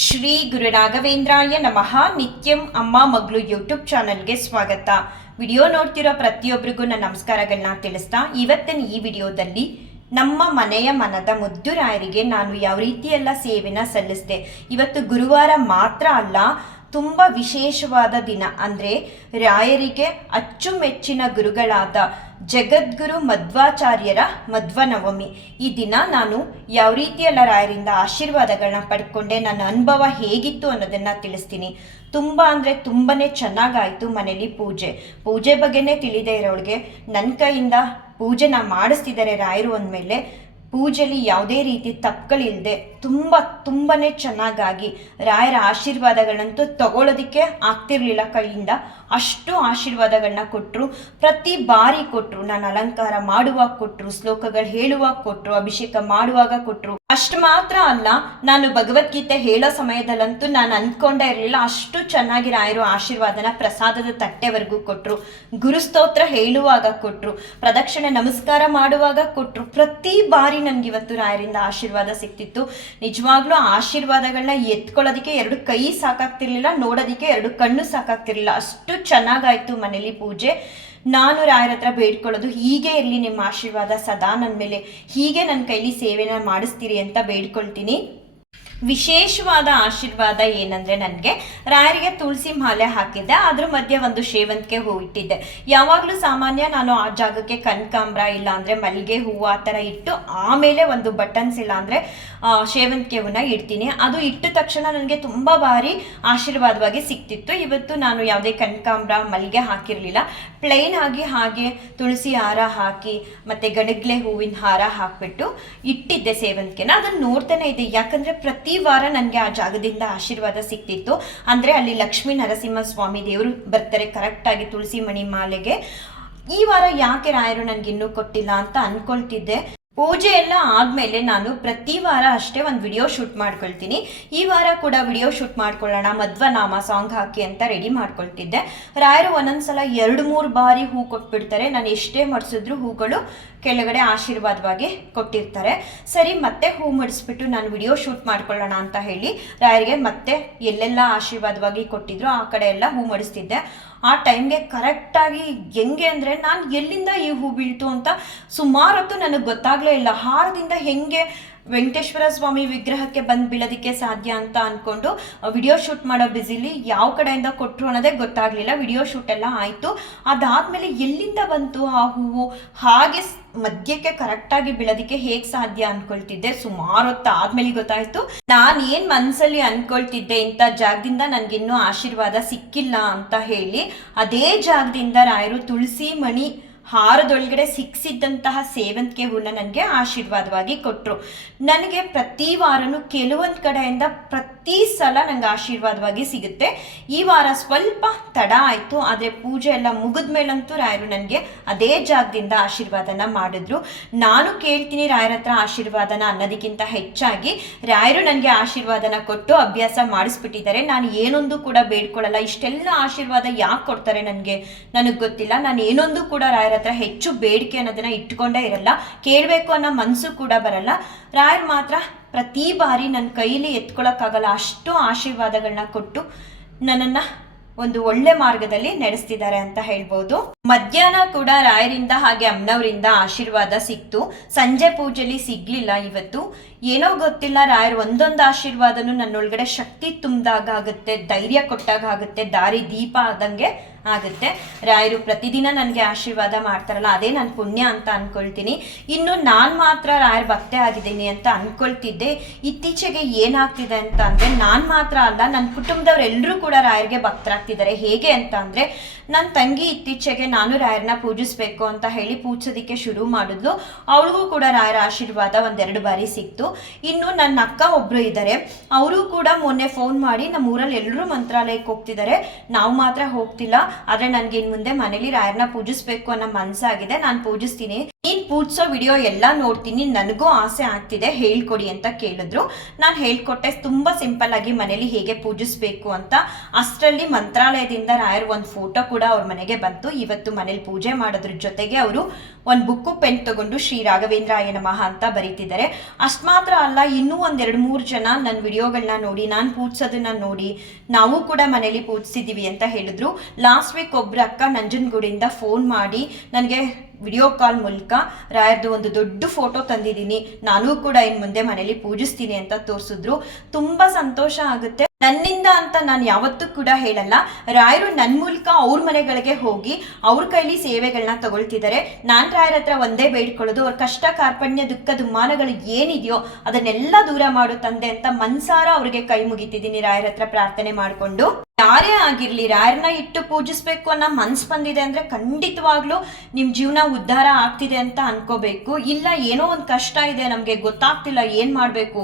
ಶ್ರೀ ಗುರು ರಾಘವೇಂದ್ರಾಯ ನಮಃ. ನಿತ್ಯಂ ಅಮ್ಮ ಮಗಳು ಯೂಟ್ಯೂಬ್ ಚಾನಲ್ಗೆ ಸ್ವಾಗತ. ವಿಡಿಯೋ ನೋಡ್ತಿರೋ ಪ್ರತಿಯೊಬ್ಬರಿಗೂ ನನ್ನ ನಮಸ್ಕಾರಗಳನ್ನ ತಿಳಿಸ್ತಾ, ಇವತ್ತಿನ ಈ ವಿಡಿಯೋದಲ್ಲಿ ನಮ್ಮ ಮನೆಯ ಮನದ ಮುದ್ದುರಾಯರಿಗೆ ನಾನು ಯಾವ ರೀತಿಯೆಲ್ಲ ಸೇವೆನ ಸಲ್ಲಿಸಿದೆ. ಇವತ್ತು ಗುರುವಾರ ಮಾತ್ರ ಅಲ್ಲ, ತುಂಬ ವಿಶೇಷವಾದ ದಿನ. ಅಂದರೆ ರಾಯರಿಗೆ ಅಚ್ಚುಮೆಚ್ಚಿನ ಗುರುಗಳಾದ ಜಗದ್ಗುರು ಮಧ್ವಾಚಾರ್ಯರ ಮಧ್ವನವಮಿ. ಈ ದಿನ ನಾನು ಯಾವ ರೀತಿಯಲ್ಲ ರಾಯರಿಂದ ಆಶೀರ್ವಾದಗಳನ್ನ ಪಡ್ಕೊಂಡೆ, ನನ್ನ ಅನುಭವ ಹೇಗಿತ್ತು ಅನ್ನೋದನ್ನ ತಿಳಿಸ್ತೀನಿ. ತುಂಬ ಅಂದರೆ ತುಂಬನೇ ಚೆನ್ನಾಗಾಯಿತು ಮನೇಲಿ ಪೂಜೆ. ಪೂಜೆ ಬಗ್ಗೆನೇ ತಿಳಿದೇ ಇರೋಳಿಗೆ ನನ್ನ ಕೈಯಿಂದ ಪೂಜೆನ ಮಾಡಿಸ್ತಿದ್ದಾರೆ ರಾಯರು ಅಂದಮೇಲೆ ಪೂಜೆಲಿ ಯಾವುದೇ ರೀತಿ ತಪ್ಪುಗಳಿಲ್ಲದೆ ತುಂಬ ತುಂಬಾ ಚೆನ್ನಾಗಾಗಿ ರಾಯರ ಆಶೀರ್ವಾದಗಳಂತೂ ತಗೊಳ್ಳೋದಕ್ಕೆ ಆಗ್ತಿರ್ಲಿಲ್ಲ ಕೈಯಿಂದ. ಅಷ್ಟು ಆಶೀರ್ವಾದಗಳನ್ನ ಕೊಟ್ಟರು ಪ್ರತಿ ಬಾರಿ ಕೊಟ್ಟರು ನಾನು ಅಲಂಕಾರ ಮಾಡುವಾಗ ಕೊಟ್ಟರು ಶ್ಲೋಕಗಳು ಹೇಳುವಾಗ ಕೊಟ್ಟರು ಅಭಿಷೇಕ ಮಾಡುವಾಗ ಕೊಟ್ಟರು ಅಷ್ಟು ಮಾತ್ರ ಅಲ್ಲ, ನಾನು ಭಗವದ್ಗೀತೆ ಹೇಳೋ ಸಮಯದಲ್ಲಂತೂ ನಾನು ಅಂದ್ಕೊಂಡೇ ಇರಲಿಲ್ಲ. ಅಷ್ಟು ಚೆನ್ನಾಗಿ ರಾಯರು ಆಶೀರ್ವಾದನ ಪ್ರಸಾದದ ತಟ್ಟೆವರೆಗೂ ಕೊಟ್ಟರು ಗುರುಸ್ತೋತ್ರ ಹೇಳುವಾಗ ಕೊಟ್ಟರು ಪ್ರದಕ್ಷಿಣೆ ನಮಸ್ಕಾರ ಮಾಡುವಾಗ ಕೊಟ್ಟರು ಪ್ರತಿ ಬಾರಿ ನನಗೆ ಇವತ್ತು ರಾಯರಿಂದ ಆಶೀರ್ವಾದ ಸಿಕ್ತಿತ್ತು. ನಿಜವಾಗ್ಲೂ ಆಶೀರ್ವಾದಗಳನ್ನ ಎತ್ಕೊಳ್ಳೋದಕ್ಕೆ ಎರಡು ಕೈ ಸಾಕಾಗ್ತಿರ್ಲಿಲ್ಲ, ನೋಡೋದಕ್ಕೆ ಎರಡು ಕಣ್ಣು ಸಾಕಾಗ್ತಿರ್ಲಿಲ್ಲ. ಅಷ್ಟು ಚೆನ್ನಾಗಾಯ್ತು ಮನೇಲಿ ಪೂಜೆ. ನಾನು ರಾಯರ ಹತ್ರ ಬೇಡ್ಕೊಳ್ಳೋದು ಹೀಗೆ ಇರಲಿ ನಿಮ್ಮ ಆಶೀರ್ವಾದ ಸದಾ ನನ್ನ ಮೇಲೆ. ಹೀಗೆ ನನ್ನ ಕೈಲಿ ಸೇವೆನ ಮಾಡಿಸ್ತೀರಿ ಅಂತ ಬೇಡ್ಕೊಳ್ತೀನಿ. ವಿಶೇಷವಾದ ಆಶೀರ್ವಾದ ಏನಂದ್ರೆ ನನಗೆ ರಾಯರಿಗೆ ತುಳಸಿ ಮಾಲೆ ಹಾಕಿದ್ದೆ, ಅದ್ರ ಮಧ್ಯೆ ಒಂದು ಸೇವಂತಿಗೆ ಹೂ ಇಟ್ಟಿದ್ದೆ. ಯಾವಾಗಲೂ ಸಾಮಾನ್ಯ ನಾನು ಆ ಜಾಗಕ್ಕೆ ಕನಕಾಂಬ್ರ ಇಲ್ಲ ಅಂದ್ರೆ ಮಲ್ಲಿಗೆ ಹೂವು ಆ ಥರ ಇಟ್ಟು ಆಮೇಲೆ ಒಂದು ಬಟನ್ಸ್ ಇಲ್ಲ ಅಂದ್ರೆ ಸೇವಂತಿಗೆ ಹೂವನ್ನ ಇಡ್ತೀನಿ. ಅದು ಇಟ್ಟ ತಕ್ಷಣ ನನಗೆ ತುಂಬ ಬಾರಿ ಆಶೀರ್ವಾದವಾಗಿ ಸಿಕ್ತಿತ್ತು. ಇವತ್ತು ನಾನು ಯಾವುದೇ ಕನಕಾಂಬ್ರ, ಮಲ್ಲಿಗೆ ಹಾಕಿರಲಿಲ್ಲ. ಪ್ಲೈನ್ ಆಗಿ ಹಾಗೆ ತುಳಸಿ ಹಾರ ಹಾಕಿ, ಮತ್ತೆ ಗಣಗ್ಲೆ ಹೂವಿನ ಹಾರ ಹಾಕ್ಬಿಟ್ಟು ಇಟ್ಟಿದ್ದೆ ಸೇವಂತಿಗೆನ ಅದನ್ನ ನೋಡ್ತಾನೆ ಇದೆ ಯಾಕಂದ್ರೆ ಪ್ರತಿ ವಾರ ನನಗೆ ಆ ಜಾಗದಿಂದ ಆಶೀರ್ವಾದ ಸಿಕ್ತಿತ್ತು ಅಂದ್ರೆ ಅಲ್ಲಿ ಲಕ್ಷ್ಮೀ ನರಸಿಂಹ ಸ್ವಾಮಿ ದೇವರು ಬರ್ತಾರೆ ಕರೆಕ್ಟಾಗಿ ತುಳಸಿ ಮಣಿ ಮಾಲೆಗೆ. ಈ ವಾರ ಯಾಕೆ ರಾಯರು ನನಗೆ ಇನ್ನೂ ಕೊಟ್ಟಿಲ್ಲ ಅಂತ ಅನ್ಕೊಳ್ತಿದ್ದೆ. ಪೂಜೆ ಎಲ್ಲ ಆದ್ಮೇಲೆ ನಾನು ಪ್ರತಿ ವಾರ ಅಷ್ಟೇ ಒಂದು ವಿಡಿಯೋ ಶೂಟ್ ಮಾಡ್ಕೊಳ್ತೀನಿ. ಈ ವಾರ ಕೂಡ ವಿಡಿಯೋ ಶೂಟ್ ಮಾಡ್ಕೊಳ್ಳೋಣ, ಮಧ್ವನಾಮ ಸಾಂಗ್ ಹಾಕಿ ಅಂತ ರೆಡಿ ಮಾಡ್ಕೊಳ್ತಿದ್ದೆ. ರಾಯರು ಒಂದೊಂದ್ಸಲ ಎರಡು, ಮೂರು ಬಾರಿ ಹೂ ಕೊಟ್ಬಿಡ್ತಾರೆ. ನಾನು ಎಷ್ಟೇ ಮಡಿಸಿದ್ರು ಹೂಗಳು ಕೆಳಗಡೆ ಆಶೀರ್ವಾದವಾಗಿ ಕೊಟ್ಟಿರ್ತಾರೆ. ಸರಿ, ಮತ್ತೆ ಹೂ ಮಡಿಸ್ಬಿಟ್ಟು ನಾನು ವಿಡಿಯೋ ಶೂಟ್ ಮಾಡ್ಕೊಳ್ಳೋಣ ಅಂತ ಹೇಳಿ ರಾಯರಿಗೆ ಮತ್ತೆ ಎಲ್ಲೆಲ್ಲ ಆಶೀರ್ವಾದವಾಗಿ ಕೊಟ್ಟಿದ್ರು. ಆ ಕಡೆ ಎಲ್ಲ ಹೂ ಮಡಿಸ್ತಿದ್ದೆ. ಆ ಟೈಮ್ಗೆ ಕರೆಕ್ಟಾಗಿ ಹೆಂಗೆ ಅಂದರೆ ನಾನು ಎಲ್ಲಿಂದ ಈ ಹೂ ಬೀಳ್ತು ಅಂತ ಸುಮಾರು ಹೊತ್ತು ನನಗೆ ಗೊತ್ತಾಗಲೇ ಇಲ್ಲ. ಹಾರದಿಂದ ಹೆಂಗೆ ವೆಂಕಟೇಶ್ವರ ಸ್ವಾಮಿ ವಿಗ್ರಹಕ್ಕೆ ಬಂದು ಬೀಳೋದಕ್ಕೆ ಸಾಧ್ಯ ಅಂತ ಅಂದ್ಕೊಂಡು ವಿಡಿಯೋ ಶೂಟ್ ಮಾಡೋ ಬ್ಯುಸಿಲಿ ಯಾವ ಕಡೆಯಿಂದ ಕೊಟ್ಟರು ಅನ್ನೋದೇ ಗೊತ್ತಾಗಲಿಲ್ಲ. ವಿಡಿಯೋ ಶೂಟ್ ಎಲ್ಲ ಆಯಿತು. ಅದಾದಮೇಲೆ ಎಲ್ಲಿಂದ ಬಂತು ಆ ಹೂವು? ಹಾಗೆ ಮಧ್ಯಕ್ಕೆ ಕರೆಕ್ಟಾಗಿ ಬೀಳೋದಕ್ಕೆ ಹೇಗೆ ಸಾಧ್ಯ ಅನ್ಕೊಳ್ತಿದ್ದೆ. ಸುಮಾರು ಹೊತ್ತು ಆದ್ಮೇಲೆ ಗೊತ್ತಾಯ್ತು. ನಾನು ಏನು ಮನಸ್ಸಲ್ಲಿ ಅನ್ಕೊಳ್ತಿದ್ದೆ ಇಂಥ ಜಾಗದಿಂದ ನನಗಿನ್ನೂ ಆಶೀರ್ವಾದ ಸಿಕ್ಕಿಲ್ಲ ಅಂತ ಹೇಳಿ, ಅದೇ ಜಾಗದಿಂದ ರಾಯರು ತುಳಸಿ ಮಣಿ ಹಾರದೊಳಗಡೆ ಸಿಕ್ಸಿದ್ದಂತಹ ಸೇವಂತಿಗೆ ಹೂನ ನನಗೆ ಆಶೀರ್ವಾದವಾಗಿ ಕೊಟ್ಟರು ನನಗೆ ಪ್ರತಿ ವಾರನೂ ಕೆಲವೊಂದು ಕಡೆಯಿಂದ ಪ್ರತಿ ಸಲ ನನಗೆ ಆಶೀರ್ವಾದವಾಗಿ ಸಿಗುತ್ತೆ. ಈ ವಾರ ಸ್ವಲ್ಪ ತಡ ಆಯಿತು, ಆದರೆ ಪೂಜೆ ಎಲ್ಲ ಮುಗಿದ ಮೇಲಂತೂ ರಾಯರು ನನಗೆ ಅದೇ ಜಾಗದಿಂದ ಆಶೀರ್ವಾದನ ಮಾಡಿದ್ರು. ನಾನು ಕೇಳ್ತೀನಿ ರಾಯರ ಹತ್ರ ಆಶೀರ್ವಾದನ ಅನ್ನೋದಕ್ಕಿಂತ ಹೆಚ್ಚಾಗಿ. ರಾಯರು ನನಗೆ ಆಶೀರ್ವಾದನ ಕೊಟ್ಟು ಅಭ್ಯಾಸ ಮಾಡಿಸ್ಬಿಟ್ಟಿದ್ದಾರೆ. ನಾನು ಏನೊಂದು ಕೂಡ ಬೇಡ್ಕೊಳ್ಳಲ್ಲ ಇಷ್ಟೆಲ್ಲ ಆಶೀರ್ವಾದ ಯಾಕೆ ಕೊಡ್ತಾರೆ ನನಗೆ? ನನಗೆ ಗೊತ್ತಿಲ್ಲ. ನಾನು ಏನೊಂದು ಕೂಡ ರಾಯರ ಹತ್ರ ಹೆಚ್ಚು ಬೇಡಿಕೆ ಅನ್ನೋದನ್ನ ಇಟ್ಕೊಂಡೇ ಇರಲ್ಲ. ಕೇಳಬೇಕು ಅನ್ನೋ ಮನಸ್ಸು ಕೂಡ ಬರಲ್ಲ. ರಾಯರು ಮಾತ್ರ ಪ್ರತಿ ಬಾರಿ ನನ್ನ ಕೈಲಿ ಎತ್ಕೊಳಕ್ಕಾಗಲ್ಲ ಅಷ್ಟು ಆಶೀರ್ವಾದಗಳನ್ನ ಕೊಟ್ಟು ನನ್ನನ್ನ ಒಂದು ಒಳ್ಳೆ ಮಾರ್ಗದಲ್ಲಿ ನಡೆಸ್ತಿದ್ದಾರೆ ಅಂತ ಹೇಳ್ಬೋದು. ಮಧ್ಯಾಹ್ನ ಕೂಡ ರಾಯರಿಂದ ಹಾಗೆ ಅಮ್ಮನವರಿಂದ ಆಶೀರ್ವಾದ ಸಿಕ್ತು. ಸಂಜೆ ಪೂಜೆಲಿ ಸಿಗ್ಲಿಲ್ಲ ಇವತ್ತು. ಏನೋ ಗೊತ್ತಿಲ್ಲ, ರಾಯರು ಒಂದೊಂದು ಆಶೀರ್ವಾದನು ನನ್ನೊಳಗಡೆ ಶಕ್ತಿ ತುಂಬಿದಾಗ ಆಗುತ್ತೆ, ಧೈರ್ಯ ಕೊಟ್ಟಾಗ ಆಗುತ್ತೆ, ದಾರಿ ದೀಪ ಆದಂಗೆ ಆಗುತ್ತೆ. ರಾಯರು ಪ್ರತಿದಿನ ನನಗೆ ಆಶೀರ್ವಾದ ಮಾಡ್ತಾರಲ್ಲ, ಅದೇ ನನ್ನ ಪುಣ್ಯ ಅಂತ ಅನ್ಕೊಳ್ತೀನಿ. ಇನ್ನು ನಾನು ಮಾತ್ರ ರಾಯರ ಭಕ್ತೆ ಆಗಿದ್ದೀನಿ ಅಂತ ಅನ್ಕೊಳ್ತಿದ್ದೆ. ಇತ್ತೀಚೆಗೆ ಏನಾಗ್ತಿದೆ ಅಂತ ಅಂದರೆ ನಾನು ಮಾತ್ರ ಅಲ್ಲ ನನ್ನ ಕುಟುಂಬದವರೆಲ್ಲರೂ ಕೂಡ ರಾಯರಿಗೆ ಭಕ್ತರಾಗ್ತಿದ್ದಾರೆ. ಹೇಗೆ ಅಂತ ಅಂದರೆ ನನ್ನ ತಂಗಿ ಇತ್ತೀಚೆಗೆ ನಾನು ರಾಯರನ್ನ ಪೂಜಿಸ್ಬೇಕು ಅಂತ ಹೇಳಿ ಪೂಜಿಸೋದಕ್ಕೆ ಶುರು ಮಾಡಿದ್ಲು. ಅವಳಿಗೂ ಕೂಡ ರಾಯರ ಆಶೀರ್ವಾದ ಒಂದೆರಡು ಬಾರಿ ಸಿಕ್ತು. ಇನ್ನು ನನ್ನ ಅಕ್ಕ ಒಬ್ಬರು ಇದ್ದಾರೆ ಅವರು ಕೂಡ ಮೊನ್ನೆ ಫೋನ್ ಮಾಡಿ ನಮ್ಮ ಊರಲ್ಲಿ ಎಲ್ಲರೂ ಮಂತ್ರಾಲಯಕ್ಕೆ ಹೋಗ್ತಿದ್ದಾರೆ ನಾವು ಮಾತ್ರ ಹೋಗ್ತಿಲ್ಲ. ಆದರೆ ನನಗೆ ಇನ್ನು ಮುಂದೆ ಮನೇಲಿ ರಾಯರನ್ನ ಪೂಜಿಸ್ಬೇಕು ಅನ್ನೋ ಮನಸ್ಸಾಗಿದೆ ನಾನು ಪೂಜಿಸ್ತೀನಿ. ನೀನ್ ಪೂಜಿಸೋ ವಿಡಿಯೋ ಎಲ್ಲ ನೋಡ್ತೀನಿ, ನನಗೂ ಆಸೆ ಆಗ್ತಿದೆ, ಹೇಳ್ಕೊಡಿ ಅಂತ ಕೇಳಿದ್ರು. ನಾನು ಹೇಳ್ಕೊಟ್ಟೆ, ತುಂಬಾ ಸಿಂಪಲ್ ಆಗಿ ಮನೇಲಿ ಹೇಗೆ ಪೂಜಿಸ್ಬೇಕು ಅಂತ. ಅಷ್ಟರಲ್ಲಿ ಮಂತ್ರಾಲಯದಿಂದ ರಾಯರ್ ಒಂದು ಫೋಟೋ ಕೂಡ ಅವ್ರ ಮನೆಗೆ ಬಂತು. ಇವತ್ತು ಮನೇಲಿ ಪೂಜೆ ಮಾಡೋದ್ರ ಜೊತೆಗೆ ಅವರು ಒಂದು ಬುಕ್ಕು ಪೆನ್ ತಗೊಂಡು ಶ್ರೀ ರಾಘವೇಂದ್ರಾಯ ನಮಃ ಅಂತ ಬರೀತಿದ್ದಾರೆ. ಅಷ್ಟು ಮಾತ್ರ ಅಲ್ಲ, ಇನ್ನೂ ಒಂದೆರಡು ಮೂರು ಜನ ನನ್ನ ವಿಡಿಯೋಗಳನ್ನ ನೋಡಿ, ನಾನು ಪೂಜಿಸೋದನ್ನ ನೋಡಿ, ನಾವು ಕೂಡ ಮನೇಲಿ ಪೂಜಿಸಿದ್ದೀವಿ ಅಂತ ಹೇಳಿದ್ರು. ಲಾಸ್ಟ್ ವೀಕ್ ಒಬ್ರು ಅಕ್ಕ ನಂಜನಗೂಡಿಂದ ಫೋನ್ ಮಾಡಿ, ನನಗೆ ವಿಡಿಯೋ ಕಾಲ್ ಮೂಲಕ ರಾಯರ್ದು ಒಂದು ದೊಡ್ಡ ಫೋಟೋ ತಂದಿದ್ದೀನಿ. ನಾನು ಕೂಡ ಇನ್ನು ಮುಂದೆ ಮನೇಲಿ ಪೂಜಿಸ್ತೀನಿ ಅಂತ ತೋರಿಸಿದ್ರು. ತುಂಬಾ ಸಂತೋಷ ಆಗುತ್ತೆ. ನನ್ನಿಂದ ಅಂತ ನಾನು ಯಾವತ್ತೂ ಕೂಡ ಹೇಳಲ್ಲ. ರಾಯರು ನನ್ನ ಮೂಲಕ ಅವ್ರ ಮನೆಗಳಿಗೆ ಹೋಗಿ ಅವ್ರ ಕೈಲಿ ಸೇವೆಗಳನ್ನ ತಗೊಳ್ತಿದ್ದಾರೆ. ನಾನು ರಾಯರ ಹತ್ರ ಒಂದೇ ಬೇಡ್ಕೊಳ್ಳೋದು, ಅವ್ರ ಕಷ್ಟ, ಕಾರ್ಪಣ್ಯ, ದುಃಖ, ದುಮ್ಮಾನಗಳು ಏನಿದೆಯೋ ಅದನ್ನೆಲ್ಲ ದೂರ ಮಾಡು ತಂದೆ ಅಂತ ಮನ್ಸಾರ ಅವ್ರಿಗೆ ಕೈ ಮುಗಿತಿದ್ದೀನಿ ರಾಯರ ಹತ್ರ ಪ್ರಾರ್ಥನೆ ಮಾಡಿಕೊಂಡು. ಯಾರೇ ಆಗಿರ್ಲಿ ರಾಯರ್ನ ಇಟ್ಟು ಪೂಜಿಸ್ಬೇಕು ಅನ್ನೋ ಮನ್ಸ್ ಬಂದಿದೆ ಅಂದ್ರೆ ಖಂಡಿತವಾಗ್ಲೂ ನಿಮ್ ಜೀವನ ಉದ್ಧಾರ ಆಗ್ತಿದೆ ಅಂತ ಅನ್ಕೋಬೇಕು. ಇಲ್ಲ, ಏನೋ ಒಂದು ಕಷ್ಟ ಇದೆ ನಮ್ಗೆ ಗೊತ್ತಾಗ್ತಿಲ್ಲ ಏನ್ ಮಾಡ್ಬೇಕು.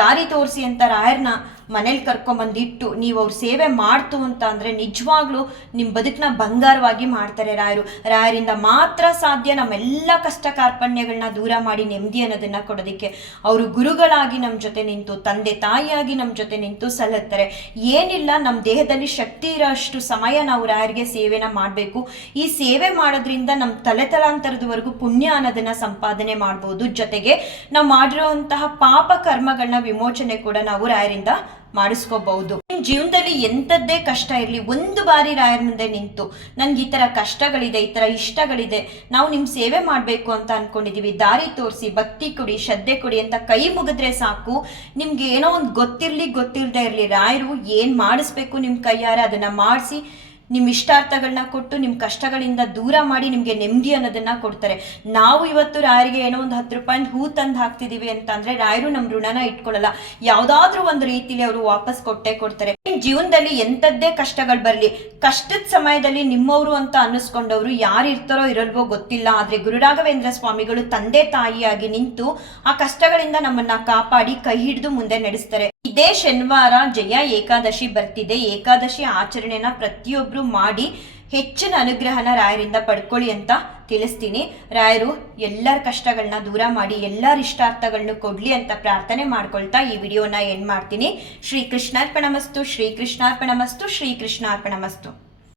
ದಾರಿ ತೋರಿಸಿ ಅಂತ ರಾಯರ್ನ ಮನೇಲಿ ಕರ್ಕೊಂಬಂದಿಟ್ಟು ನೀವು ಅವ್ರ ಸೇವೆ ಮಾಡ್ತು ಅಂತ ಅಂದರೆ ನಿಜವಾಗ್ಲೂ ನಿಮ್ಮ ಬದುಕನ್ನ ಬಂಗಾರವಾಗಿ ಮಾಡ್ತಾರೆ ರಾಯರು. ರಾಯರಿಂದ ಮಾತ್ರ ಸಾಧ್ಯ ನಮ್ಮೆಲ್ಲ ಕಷ್ಟ ಕಾರ್ಪಣ್ಯಗಳನ್ನ ದೂರ ಮಾಡಿ ನೆಮ್ಮದಿ ಅನ್ನೋದನ್ನ ಕೊಡೋದಕ್ಕೆ. ಅವರು ಗುರುಗಳಾಗಿ ನಮ್ಮ ಜೊತೆ ನಿಂತು, ತಂದೆ ತಾಯಿಯಾಗಿ ನಮ್ಮ ಜೊತೆ ನಿಂತು ಸಲ್ಲುತ್ತಾರೆ. ಏನಿಲ್ಲ ನಮ್ಮ ದೇಹದಲ್ಲಿ ಶಕ್ತಿ ಇರೋಷ್ಟು ಸಮಯ ನಾವು ರಾಯರಿಗೆ ಸೇವೆನ ಮಾಡಬೇಕು. ಈ ಸೇವೆ ಮಾಡೋದ್ರಿಂದ ನಮ್ಮ ತಲೆ ತಲಾಂತರದವರೆಗೂ ಪುಣ್ಯ ಅನ್ನೋದನ್ನು ಸಂಪಾದನೆ ಮಾಡ್ಬೋದು. ಜೊತೆಗೆ ನಾವು ಮಾಡಿರುವಂತಹ ಪಾಪ ಕರ್ಮಗಳನ್ನ ವಿಮೋಚನೆ ಕೂಡ ನಾವು ರಾಯರಿಂದ ಮಾಡಿಸ್ಕೋಬಹುದು. ನಿಮ್ ಜೀವನದಲ್ಲಿ ಎಂಥದ್ದೇ ಕಷ್ಟ ಇರಲಿ, ಒಂದು ಬಾರಿ ರಾಯರ ಮುಂದೆ ನಿಂತು ನನ್ಗೆ ಈ ತರ ಕಷ್ಟಗಳಿದೆ, ಈ ತರ ಇಷ್ಟಗಳಿದೆ, ನಾವು ನಿಮ್ ಸೇವೆ ಮಾಡ್ಬೇಕು ಅಂತ ಅನ್ಕೊಂಡಿದೀವಿ, ದಾರಿ ತೋರಿಸಿ, ಭಕ್ತಿ ಕೊಡಿ, ಶ್ರದ್ಧೆ ಕೊಡಿ ಅಂತ ಕೈ ಮುಗಿದ್ರೆ ಸಾಕು. ನಿಮ್ಗೆ ಏನೋ ಒಂದು ಗೊತ್ತಿರ್ಲಿ ಗೊತ್ತಿಲ್ಲದೆ ಇರ್ಲಿ, ರಾಯರು ಏನ್ ಮಾಡಿಸ್ಬೇಕು ನಿಮ್ ಕೈಯಾರೆ ಅದನ್ನ ಮಾಡಿಸಿ ನಿಮ್ಮ ಇಷ್ಟಾರ್ಥಗಳನ್ನ ಕೊಟ್ಟು ನಿಮ್ಮ ಕಷ್ಟಗಳಿಂದ ದೂರ ಮಾಡಿ ನಿಮಗೆ ನೆಮ್ಮದಿ ಅನ್ನೋದನ್ನ ಕೊಡ್ತಾರೆ. ನಾವು ಇವತ್ತು ರಾಯರಿಗೆ ಏನೋ ಒಂದು ಹತ್ತು ರೂಪಾಯಿ ಹೂ ತಂದು ಹಾಕ್ತಿದೀವಿ ಅಂತ ಅಂದ್ರೆ ರಾಯರು ನಮ್ಮ ಋಣನ ಇಟ್ಕೊಳ್ಳಲ್ಲ. ಯಾವ್ದಾದ್ರೂ ಒಂದು ರೀತಿಲಿ ಅವರು ವಾಪಸ್ ಕೊಟ್ಟೆ ಕೊಡ್ತಾರೆ. ಜೀವನದಲ್ಲಿ ಎಂತದ್ದೇ ಕಷ್ಟಗಳು ಬರಲಿ, ಕಷ್ಟದ ಸಮಯದಲ್ಲಿ ನಿಮ್ಮವರು ಅಂತ ಅನ್ನಿಸ್ಕೊಂಡವರು ಯಾರು ಇರ್ತಾರೋ ಇರಲ್ವೋ ಗೊತ್ತಿಲ್ಲ. ಆದ್ರೆ ಗುರುರಾಘವೇಂದ್ರ ಸ್ವಾಮಿಗಳು ತಂದೆ ತಾಯಿಯಾಗಿ ನಿಂತು ಆ ಕಷ್ಟಗಳಿಂದ ನಮ್ಮನ್ನ ಕಾಪಾಡಿ ಕೈ ಹಿಡಿದು ಮುಂದೆ ನಡೆಸ್ತಾರೆ. ಇದೇ ಶನಿವಾರ ಜಯ ಏಕಾದಶಿ ಬರ್ತಿದೆ. ಏಕಾದಶಿ ಆಚರಣೆನ ಪ್ರತಿಯೊಬ್ರು ಮಾಡಿ ಹೆಚ್ಚಿನ ಅನುಗ್ರಹನ ರಾಯರಿಂದ ಪಡ್ಕೊಳ್ಳಿ ಅಂತ ತಿಳಿಸ್ತೀನಿ. ರಾಯರು ಎಲ್ಲರ ಕಷ್ಟಗಳನ್ನ ದೂರ ಮಾಡಿ ಎಲ್ಲರ ಇಷ್ಟಾರ್ಥಗಳನ್ನು ಕೊಡ್ಲಿ ಅಂತ ಪ್ರಾರ್ಥನೆ ಮಾಡ್ಕೊಳ್ತಾ ಈ ವಿಡಿಯೋನ ಎಂಡ್ ಮಾಡ್ತೀನಿ. ಶ್ರೀ ಕೃಷ್ಣಾರ್ಪಣಮಸ್ತು ಶ್ರೀ ಕೃಷ್ಣಾರ್ಪಣಮಸ್ತು ಶ್ರೀ ಕೃಷ್ಣಾರ್ಪಣಮಸ್ತು